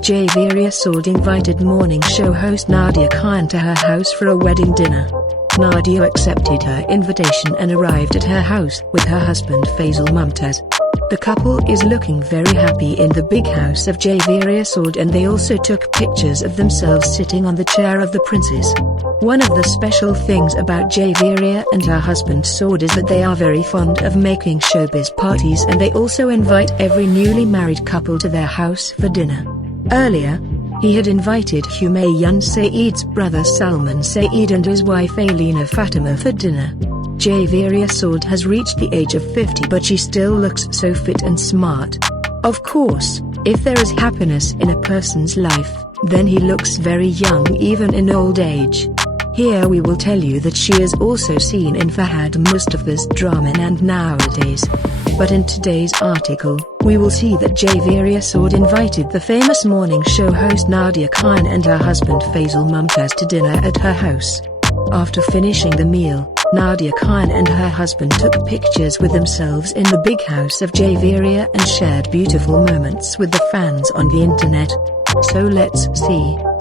Javeria Saud invited morning show host Nadia to her house for a wedding dinner. Nadia accepted her invitation and arrived at her house with her husband Faisal Mumtaz. The couple is looking very happy in the big house of Javeria Saud, and they also took pictures of themselves sitting on the chair of the princes. One of the special things about Javeria and her husband Saud is that they are very fond of making showbiz parties, and they also invite every newly married couple to their house for dinner. Earlier, he had invited Humayun Saeed's brother Salman Saeed and his wife Alina Fatima for dinner. Javeria Saud has reached the age of 50, but she still looks so fit and smart. Of course, if there is happiness in a person's life, then he looks very young even in old age. Here we will tell you that she is also seen in Fahad Mustafa's drama and Nowadays. But in today's article, we will see that Javeria Saud invited the famous morning show host Nadia and her husband Faisal Mumtaz to dinner at her house. After finishing the meal, Nadia and her husband took pictures with themselves in the big house of Javeria and shared beautiful moments with the fans on the internet. So let's see.